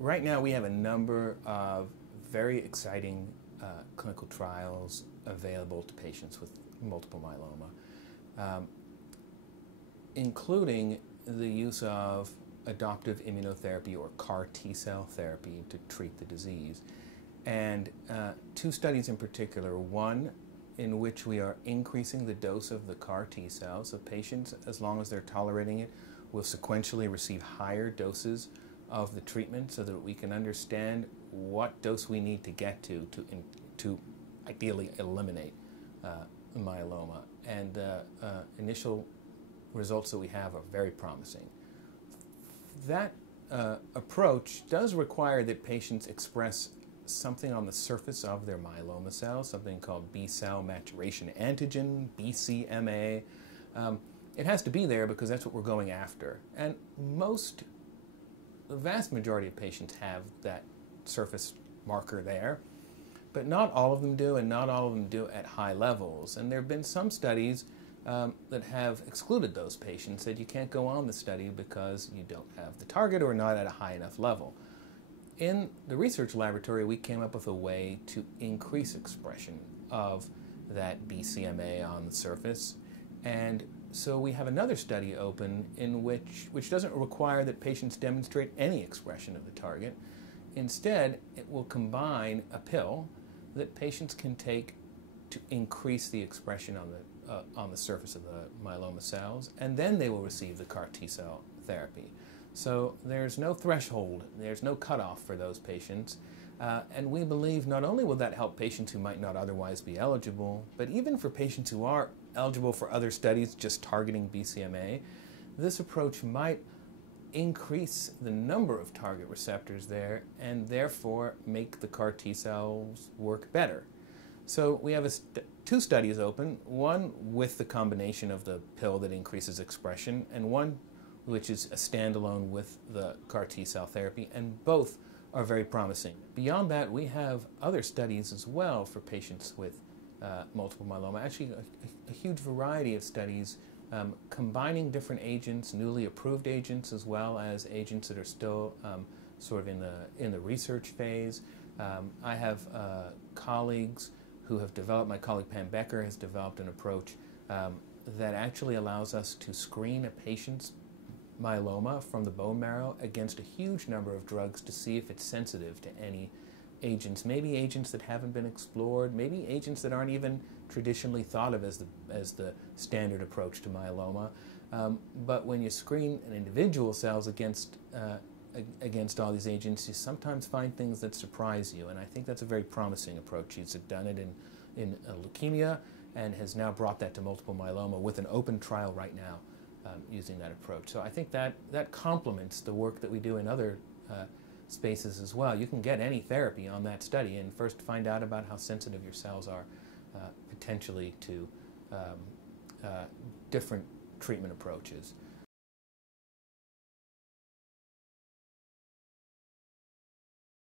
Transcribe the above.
Right now we have a number of very exciting clinical trials available to patients with multiple myeloma, including the use of adoptive immunotherapy or CAR T-cell therapy to treat the disease. And two studies in particular, one in which we are increasing the dose of the CAR T-cells, so patients, as long as they're tolerating it, will sequentially receive higher doses of the treatment so that we can understand what dose we need to get to ideally eliminate myeloma. And the initial results that we have are very promising. That approach does require that patients express something on the surface of their myeloma cells, something called B-cell maturation antigen, BCMA. It has to be there because that's what we're going after. And the vast majority of patients have that surface marker there, but not all of them do, and not all of them do at high levels. And there have been some studies that have excluded those patients, said you can't go on the study because you don't have the target or not at a high enough level. In the research laboratory, we came up with a way to increase expression of that BCMA on the surface. And so we have another study open in which doesn't require that patients demonstrate any expression of the target. Instead, it will combine a pill that patients can take to increase the expression on the surface of the myeloma cells, and then they will receive the CAR T-cell therapy. So there's no threshold, there's no cutoff for those patients, and we believe not only will that help patients who might not otherwise be eligible, but even for patients who are eligible for other studies just targeting BCMA, this approach might increase the number of target receptors there and therefore make the CAR T-cells work better. So we have two studies open, one with the combination of the pill that increases expression and one which is a standalone with the CAR T-cell therapy, and both are very promising. Beyond that, we have other studies as well for patients with multiple myeloma, actually a huge variety of studies combining different agents, newly approved agents, as well as agents that are still sort of in the research phase. I have colleagues who have developed, my colleague Pam Becker has developed an approach that actually allows us to screen a patient's myeloma from the bone marrow against a huge number of drugs to see if it's sensitive to any agents, maybe agents that haven't been explored, maybe agents that aren't even traditionally thought of as the standard approach to myeloma. But when you screen an individual cells against all these agents, you sometimes find things that surprise you, and I think that's a very promising approach. He's done it in leukemia and has now brought that to multiple myeloma with an open trial right now using that approach. So I think that complements the work that we do in other spaces as well. You can get any therapy on that study and first find out about how sensitive your cells are potentially to different treatment approaches.